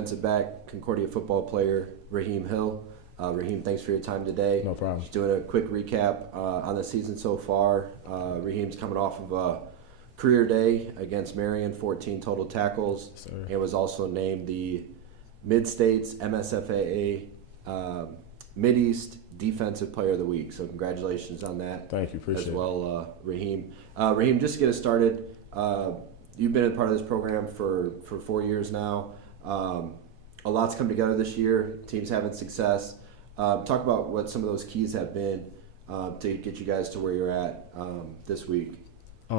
defensive back, Concordia football player, Ra-Heem Hill. Ra-Heem, thanks for your time today. No problem. Just doing a quick recap on the season so far. Raheem's coming off of a career day against Marion, 14 total tackles. Yes, and was also named the Mid-States MSFAA Mid-East Defensive Player of the Week. So congratulations on that. Thank you, appreciate it. As well, Ra-Heem. Ra-Heem, just to get us started, you've been a part of this program for 4 years now. A lot's come together this year. Team's having success. Talk about what some of those keys have been to get you guys to where you're at this week.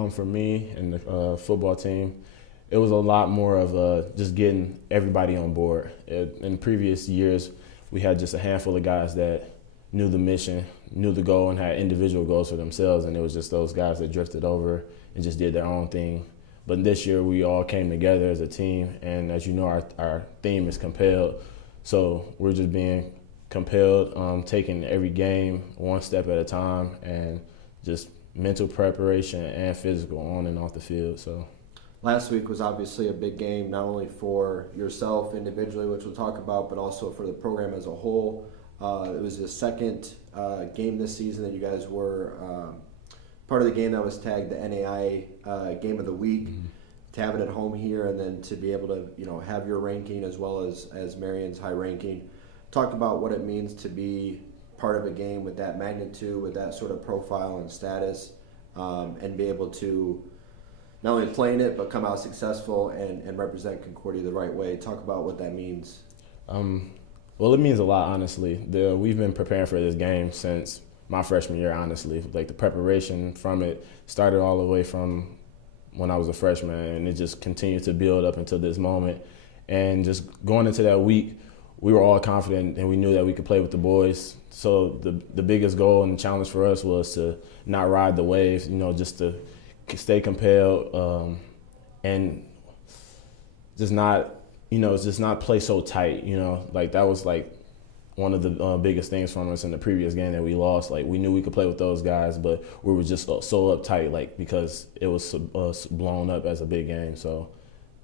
For me and the football team, it was a lot more of just getting everybody on board. In previous years, we had just a handful of guys that knew the mission, knew the goal, and had individual goals for themselves, and it was just those guys that drifted over and just did their own thing. But this year, we all came together as a team, and as you know, our theme is compelled. So we're just being compelled, taking every game one step at a time, and just mental preparation and physical on and off the field. So last week was obviously a big game, not only for yourself individually, which we'll talk about, but also for the program as a whole. It was the second game this season that you guys were part of the game that was tagged the NAIA Game of the Week. Mm-hmm. To have it at home here, and then to be able to have your ranking as well as Marion's high ranking. Talk about what it means to be part of a game with that magnitude, with that sort of profile and status, and be able to not only play in it, but come out successful and represent Concordia the right way. Talk about what that means. Well, it means a lot, honestly. We've been preparing for this game since my freshman year, honestly. Like, the preparation from it started all the way from when I was a freshman, and it just continued to build up until this moment. And just going into that week, we were all confident, and we knew that we could play with the boys. So the biggest goal and challenge for us was to not ride the wave, just to stay compelled, and just not, just not play so tight, Like, that was like one of the biggest things from us in the previous game that we lost. Like, we knew we could play with those guys, but we were just so uptight, like, because it was blown up as a big game. So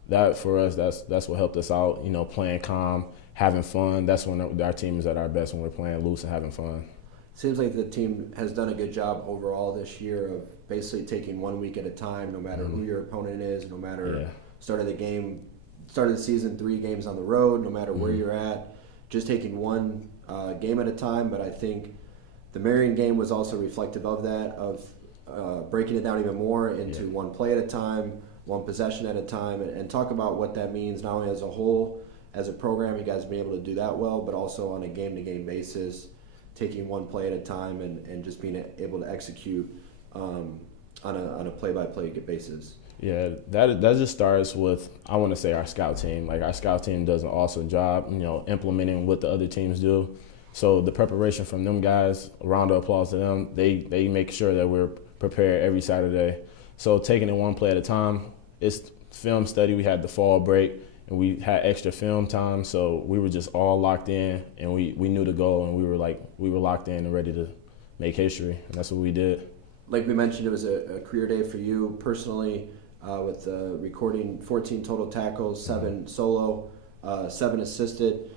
that, for us, that's what helped us out, playing calm, having fun. That's when our team is at our best, when we're playing loose and having fun. Seems like the team has done a good job overall this year of basically taking 1 week at a time, no matter who your opponent is, no matter start of the season, 3 games on the road, no matter where you're at, just taking one game at a time. But I think the Marion game was also reflective of that, of breaking it down even more into one play at a time, one possession at a time, and talk about what that means, not only as a whole, as a program, you guys have been able to do that well, but also on a game-to-game basis, taking one play at a time and just being able to execute on a play-by-play basis. Yeah, that just starts with, I want to say, our scout team. Like, our scout team does an awesome job, implementing what the other teams do. So the preparation from them guys, a round of applause to them. They make sure that we're prepared every Saturday. So taking it one play at a time. It's film study. We had the fall break, and we had extra film time. So we were just all locked in, and we knew the goal, and we were locked in and ready to make history. And that's what we did. Like we mentioned, it was a career day for you personally. With recording 14 total tackles, 7 solo, 7 assisted.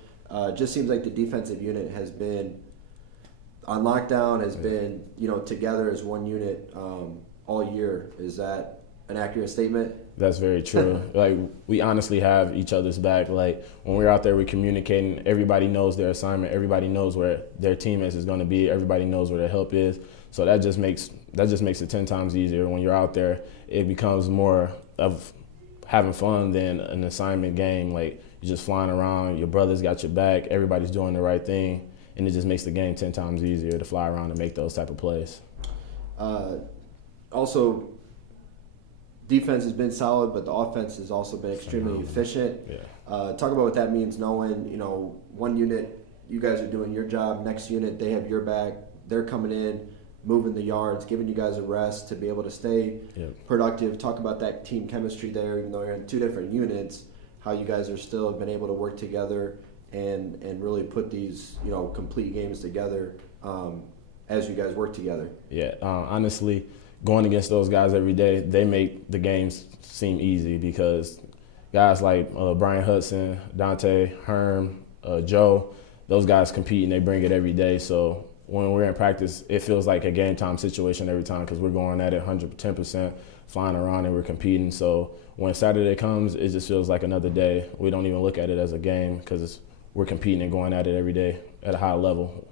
Just seems like the defensive unit has been on lockdown, has been together as one unit all year. Is that an accurate statement? That's very true. Like, we honestly have each other's back. Like, when we're out there, we're communicating. Everybody knows their assignment. Everybody knows where their teammates is going to be. Everybody knows where their help is. So that just makes it 10 times easier. When you're out there, it becomes more of having fun than an assignment game. Like, you're just flying around, your brother's got your back, everybody's doing the right thing, and it just makes the game 10 times easier to fly around and make those type of plays. Also, defense has been solid, but the offense has also been extremely efficient. Yeah. Talk about what that means, knowing, one unit, you guys are doing your job, next unit, they have your back, they're coming in, moving the yards, giving you guys a rest to be able to stay productive. Talk about that team chemistry there, even though you're in 2 different units, how you guys are still been able to work together and really put these, complete games together as you guys work together. Yeah, honestly, going against those guys every day, they make the games seem easy because guys like Brian Hudson, Dante, Herm, Joe, those guys compete and they bring it every day. So when we're in practice, it feels like a game time situation every time because we're going at it 110%, flying around and we're competing. So when Saturday comes, it just feels like another day. We don't even look at it as a game because we're competing and going at it every day at a high level.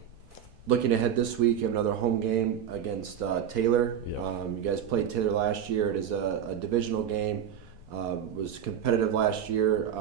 Looking ahead this week, you have another home game against Taylor. Yeah. You guys played Taylor last year. It is a divisional game. Was competitive last year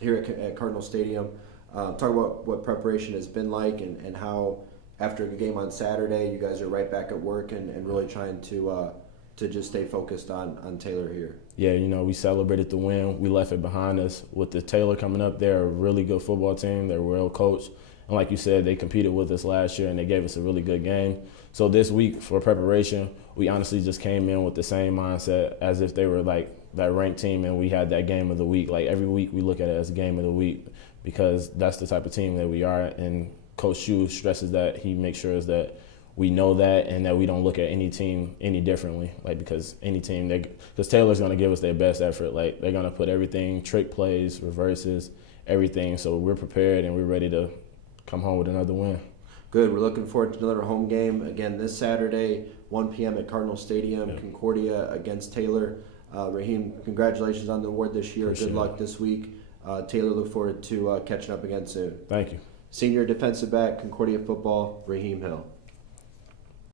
here at Cardinal Stadium. Talk about what preparation has been like and how after the game on Saturday, you guys are right back at work and really trying to just stay focused on Taylor here. Yeah, we celebrated the win. We left it behind us. With the Taylor coming up, they're a really good football team. They're well coached. And like you said, they competed with us last year and they gave us a really good game. So this week for preparation, we honestly just came in with the same mindset as if they were like that ranked team and we had that game of the week. Like every week we look at it as game of the week because that's the type of team that we are. And Coach Shu stresses that. He makes sure that we know that and that we don't look at any team any differently. Like because any team, because Taylor's going to give us their best effort. Like they're going to put everything, trick plays, reverses, everything. So we're prepared and we're ready to come home with another win. Good. We're looking forward to another home game again this Saturday, 1 p.m. at Cardinal Stadium, Yep. Concordia against Taylor. Ra-Heem, congratulations on the award this year. Appreciate Good luck this week. Taylor, look forward to catching up again soon. Thank you. Senior defensive back, Concordia football, Ra-Heem Hill.